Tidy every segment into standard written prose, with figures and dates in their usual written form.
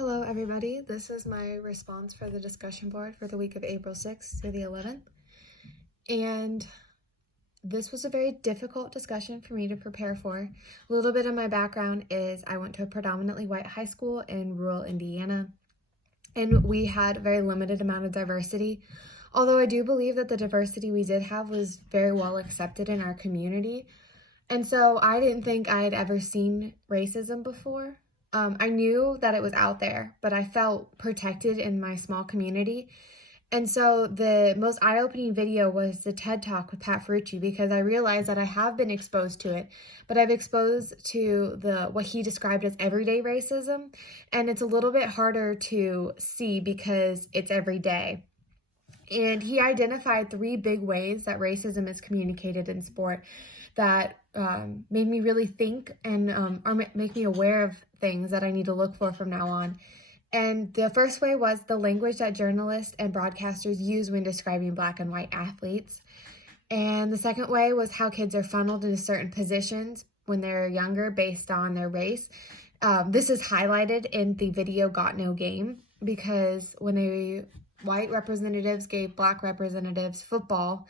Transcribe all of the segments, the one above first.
Hello everybody, this is my response for the discussion board for the week of April 6th through the 11th. And this was a very difficult discussion for me to prepare for. A little bit of my background is I went to a predominantly white high school in rural Indiana, and we had a very limited amount of diversity. Although I do believe that the diversity we did have was very well accepted in our community. And so I didn't think I had ever seen racism before. I knew that it was out there, but I felt protected in my small community. And so the most eye-opening video was the TED Talk with Pat Ferrucci, because I realized that I have been exposed to it, but I've exposed to what he described as everyday racism, and it's a little bit harder to see because it's every day. And he identified 3 big ways that racism is communicated in sport that made me really think and or make me aware of things that I need to look for from now on. And the first way was the language that journalists and broadcasters use when describing black and white athletes. And the second way was how kids are funneled into certain positions when they're younger based on their race. This is highlighted in the video Got No Game, because when white representatives gave black representatives football,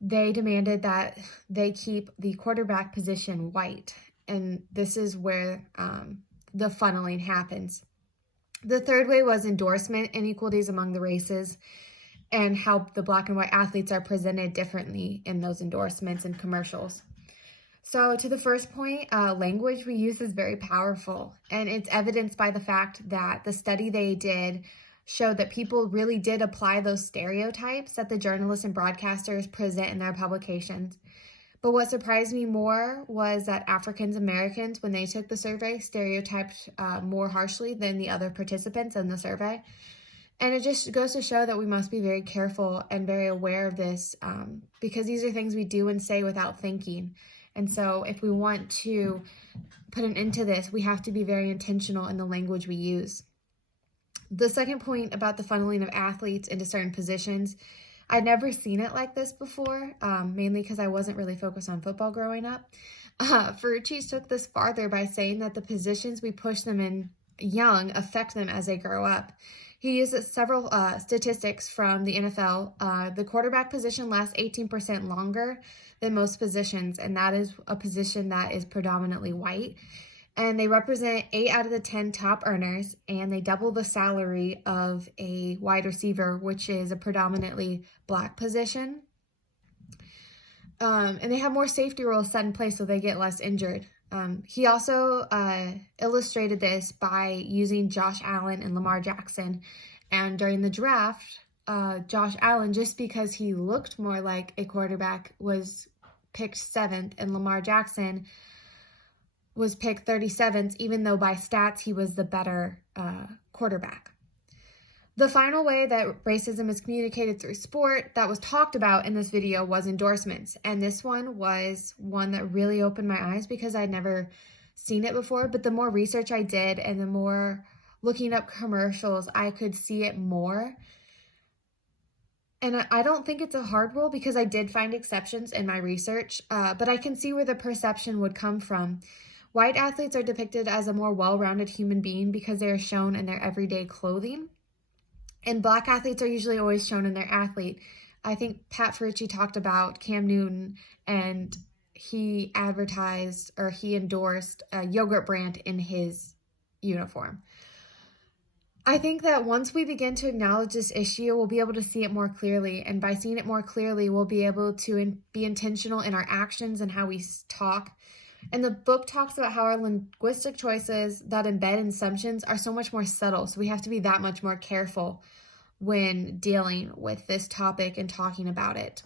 they demanded that they keep the quarterback position white. And this is where the funneling happens. The third way was endorsement inequalities among the races and how the black and white athletes are presented differently in those endorsements and commercials. So to the first point, language we use is very powerful, and it's evidenced by the fact that the study they did showed that people really did apply those stereotypes that the journalists and broadcasters present in their publications. But what surprised me more was that African Americans, when they took the survey, stereotyped more harshly than the other participants in the survey. And it just goes to show that we must be very careful and very aware of this, because these are things we do and say without thinking. And so if we want to put an end to this, we have to be very intentional in the language we use. The second point about the funneling of athletes into certain positions, I'd never seen it like this before, mainly because I wasn't really focused on football growing up. Ferrucci took this farther by saying that the positions we push them in young affect them as they grow up. He uses several statistics from the NFL. The quarterback position lasts 18% longer than most positions, and that is a position that is predominantly white. And they represent 8 out of the 10 top earners, and they double the salary of a wide receiver, which is a predominantly black position. And they have more safety rules set in place so they get less injured. He also illustrated this by using Josh Allen and Lamar Jackson. And during the draft, Josh Allen, just because he looked more like a quarterback, was picked 7th, and Lamar Jackson was picked 37th, even though by stats he was the better quarterback. The final way that racism is communicated through sport that was talked about in this video was endorsements. And this one was one that really opened my eyes because I'd never seen it before. But the more research I did and the more looking up commercials, I could see it more. And I don't think it's a hard rule because I did find exceptions in my research, but I can see where the perception would come from. White athletes are depicted as a more well-rounded human being because they are shown in their everyday clothing. And black athletes are usually always shown in their athlete. I think Pat Ferrucci talked about Cam Newton, and he endorsed a yogurt brand in his uniform. I think that once we begin to acknowledge this issue, we'll be able to see it more clearly. And by seeing it more clearly, we'll be able to be intentional in our actions and how we talk. And the book talks about how our linguistic choices that embed assumptions are so much more subtle. So we have to be that much more careful when dealing with this topic and talking about it.